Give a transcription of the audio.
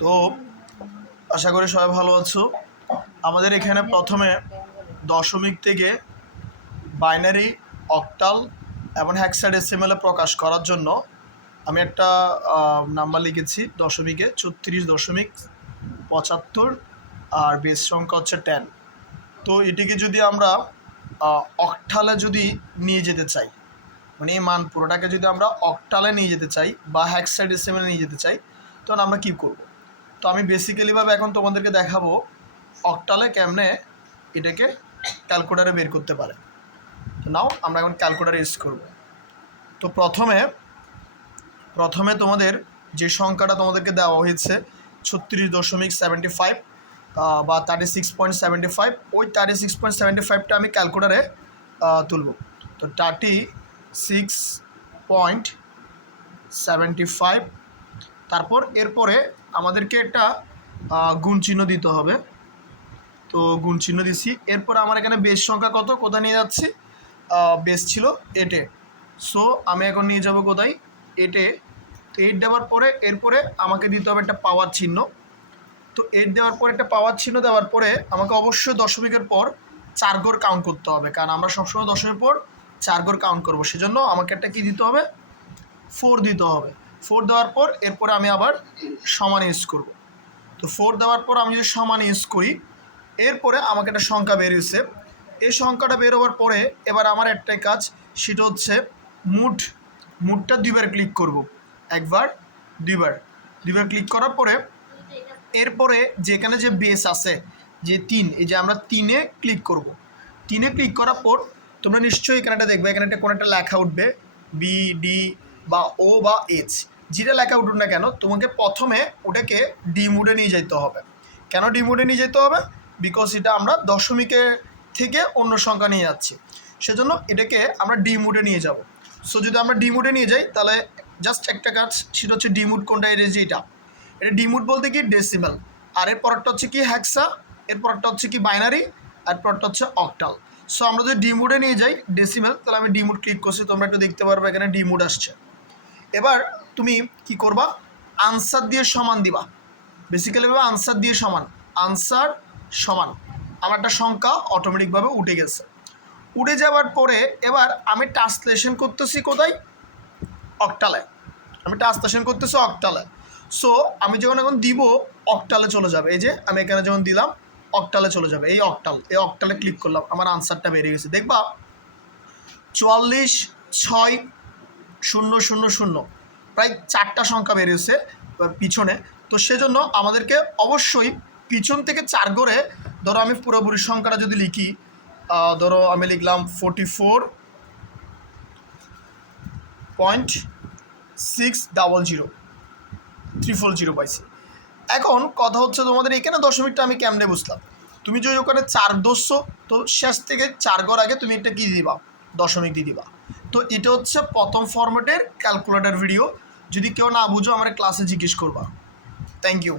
তো আশা করি সবাই ভালো আছো। আমাদের এখানে প্রথমে দশমিক থেকে বাইনারি, অক্টাল এবং হেক্সাডেসিমেলে প্রকাশ করার জন্য আমি একটা নাম্বার লিখেছি। দশমিকে 34.75 আর বেস সংখ্যা হচ্ছে 10। তো এটিকে যদি আমরা অক্টালে যদি নিয়ে যেতে চাই, মানে এই মান পুরোটাকে যদি আমরা অক্টালে নিয়ে যেতে চাই বা হেক্সাডেসিমেলে নিয়ে যেতে চাই, তখন আমরা কী করব? তো আমি বেসিক্যালিভাবে এখন তোমাদেরকে দেখাবো অক্টালে কেমনে এটাকে ক্যালকুলেটারে বের করতে পারে। তো নাও আমরা এখন ক্যালকুলেটার ইউজ করব। তো প্রথমে তোমাদের যে সংখ্যাটা তোমাদেরকে দেওয়া হয়েছে 36.75 বা 36.75, ওই 36.75টা আমি ক্যালকুলেটারে তুলব। তো 36.75, তারপর এরপরে আমাদেরকে একটা গুণ চিহ্ন দিতে হবে। তো গুণ চিহ্ন দিছি। এরপর আমার এখানে বেস সংখ্যা কত, কোথায় নিয়ে যাচ্ছি? বেস ছিল 8-এ, সো আমি এখন নিয়ে যাব কোথায়? 8-এ। তো 8 দেওয়ার পরে এরপরে আমাকে দিতে হবে একটা পাওয়ার চিহ্ন। তো 8 দেওয়ার পরে একটা পাওয়ার চিহ্ন দেওয়ার পরে আমাকে অবশ্যই দশমিকের পর 4 ঘর কাউন্ট করতে হবে, কারণ আমরা সবসময় দশমিকের পর 4 ঘর কাউন্ট করবো। সেজন্য আমাকে একটা কী দিতে হবে? 4 দিতে হবে। 4 দেওয়ার পর এরপরে আমি আবার সমান ইউজ করব। তো 4 দেওয়ার পর আমি যদি সমান ইউজ করি, এরপরে আমাকে একটা সংখ্যা বেরিয়েছে। এই সংখ্যাটা বেরোবার পরে এবার আমার একটাই কাজ, সেটা হচ্ছে মুডটা 2বার ক্লিক করব। একবার, দুইবার ক্লিক করার পরে এরপরে যেখানে যে বেস আছে যে 3, এই যে আমরা 3-এ ক্লিক করব। 3-এ ক্লিক করার পর তোমরা নিশ্চয়ই এখানে একটা দেখবে, এখানে কোনো একটা লেখা উঠবে বি, ডি বা ও বা এইচ, যেটা লেখা উঠুন না কেন, তোমাকে প্রথমে ওটাকে ডি মোডে নিয়ে যেতে হবে। কেন ডি মোডে নিয়ে যেতে হবে? বিকজ এটা আমরা দশমিকের থেকে অন্য সংখ্যা নিয়ে যাচ্ছি, সেজন্য এটাকে আমরা ডি মোডে নিয়ে যাব। সো যদি আমরা ডি মোডে নিয়ে যাই তাহলে জাস্ট একটা কাজ, সেটা হচ্ছে ডি মোড কোনটা? এটা যে এটা ডি মোড বলতে কি ডেসিমাল, আর এর পরেরটা হচ্ছে কি হ্যাক্সা, এর পরেরটা হচ্ছে কি বাইনারি, আর পরেরটা হচ্ছে অক্টাল। সো আমরা যদি ডি মোডে নিয়ে যাই ডেসিমাল, তাহলে আমি ডি মোড ক্লিক করছি, তোমরা একটু দেখতে পারবে এখানে ডি মোড আসছে। এবার তুমি কি করবা? আনসার দিয়ে সমান দিবা। বেসিক্যালিভাবে আনসার দিয়ে সমান, আনসার সমান আমার একটা সংখ্যা অটোমেটিকভাবে উঠে গেছে। উঠে যাওয়ার পরে এবার আমি ট্রান্সলেশন করতেছি কোথায়? অক্টালে। আমি ট্রান্সলেশন করতেছি অক্টালে। সো আমি যখন এখন দিব অক্টালে চলে যাবে। এই যে আমি এখানে যখন দিলাম অক্টালে চলে যাবে, এই অক্টালে ক্লিক করলাম, আমার আনসারটা বেরিয়ে গেছে। দেখবা 44,6,000, প্রায় 4টা সংখ্যা বেরিয়েছে পিছনে। তো সেজন্য আমাদেরকে অবশ্যই পিছন থেকে 4 করে, ধরো আমি পুরোপুরি সংখ্যাটা যদি লিখি, ধরো আমি লিখলাম 44.600 পাইছি। এখন কথা হচ্ছে তোমাদের এখানে দশমিকটা আমি কেমনে বুঝলাম? তুমি যদি ওখানে 4 ধরছো, তো শেষ থেকে 4 ঘর আগে তুমি একটা কী দিবা? দশমিক দিয়ে দিবা। তো এটা হচ্ছে প্রথম ফরম্যাটের ক্যালকুলেটর ভিডিও। যদি কেউ না বুঝো আমার ক্লাসে জিজ্ঞেস করবা। Thank you.